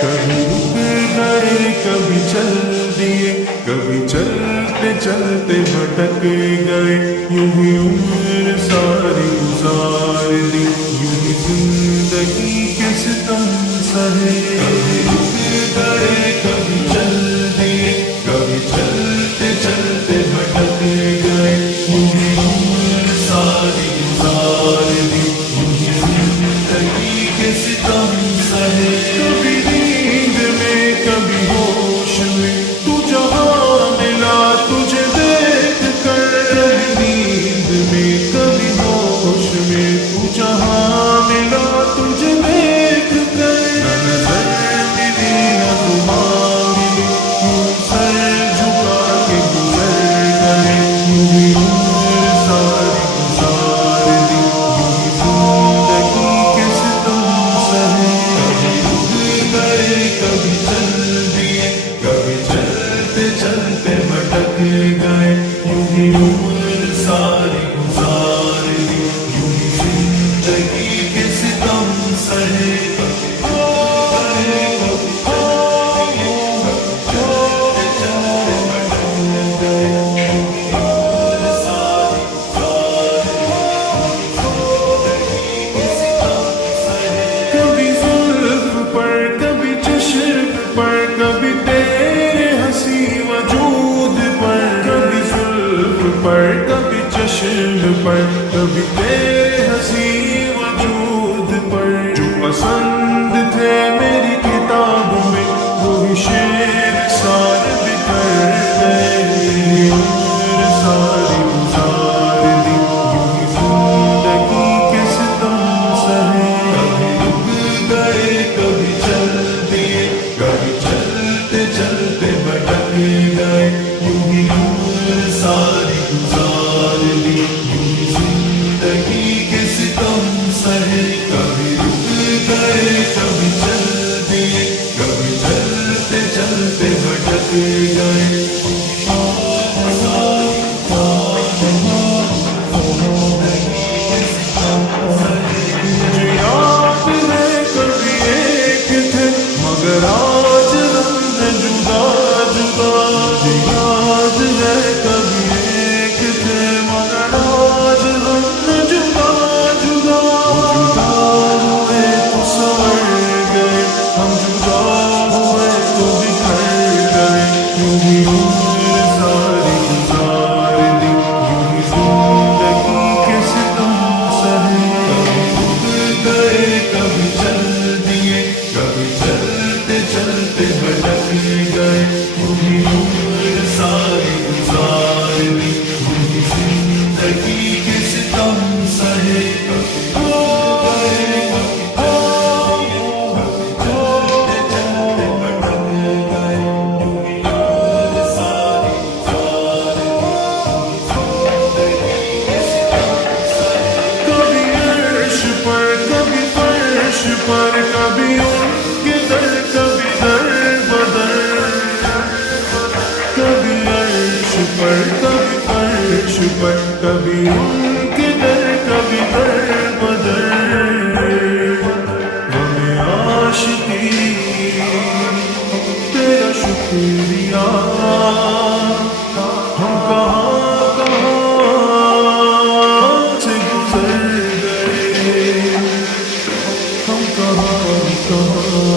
کبھی رک گئے کبھی چل دیے، کبھی چلتے چلتے بھٹک گئے، یوں ہی عمر ساری گزار دی، یوں ہی زندگی کے ستم سہے۔ کبھی رک گئے کبھی چل دیے، کبھی چلتے چلتے بھٹک گئے، یوں ہی عمر ساری گزار دی، یوں ہی زندگی کے ستم سہے۔ کبھی نیند میں کبھی ہوش میں تو جہاں ملا تجھے دیکھ کر، کبھی نیند میں کبھی ہوش میں تو جہاں ملا تجھے دیکھ کر، نہ نظر ملی نہ زبان ملی، یوں سر جھکا کے گزر گئے، یوں ہی عمر ساری گزار دی، یوں ہی زندگی کے ستم سہے۔ کبھی رک گئے کبھی چل دیے، کبھی چلتے چلتے بھٹک گئے، یوں ہی عمر ساری گزار دی، یوں ہی زندگی کے ستم سہے۔ کبھی زلف پر کبھی چشم پر، کبھی تیرے ہنسی وجود پر، کبھی زلف پر کبھی چشم پر، کبھی تیرے ہنسی وجود پر، جو پسند تھے میری کتاب میں وہی شعر سارے بکھر گئے، عمر ساری گزار دی، یوں ہی زندگی کے ستم سہے۔ کبھی رک گئے کبھی چل دیے، کبھی چلتے چلتے بھٹک گئے، یوں ہی عمر ساری گزار دی، یوں ہی زندگی کے ستم سہے۔ کبھی رک گئے کبھی چل دیے، کبھی چلتے چلتے بھٹک گئے، مجھے یاد ہے کبھی ایک تھے مگر آج ہم ہیں جدا جدا، مجھے یاد ہے کبھی ایک تھے مگر آج ہم ہیں جدا جدا، جدا ہوئے تو سنور گئے، ہم جدا ہوئے تو بکھر گئے، یوں ہی عمر ساری گزار دی، یوں ہی زندگی کے ستم سہے۔ کبھی رک گئے کبھی چل دیے، کبھی چلتے چلتے بھٹک گئے، یوں ہی عمر ساری گزار دی، یوں ہی زندگی کے ستم سہے۔ کبھی عرش پر کبھی فرش پر، کبھی ان کے در کبھی در بدر، کبھی عرش پر کبھی فرش پر، کبھی ان کے در کبھی در بدر، غم عاشقی تیرا شکریہ، ہم کہاں کہاں سے گزر گئے، ہم کہاں کہاں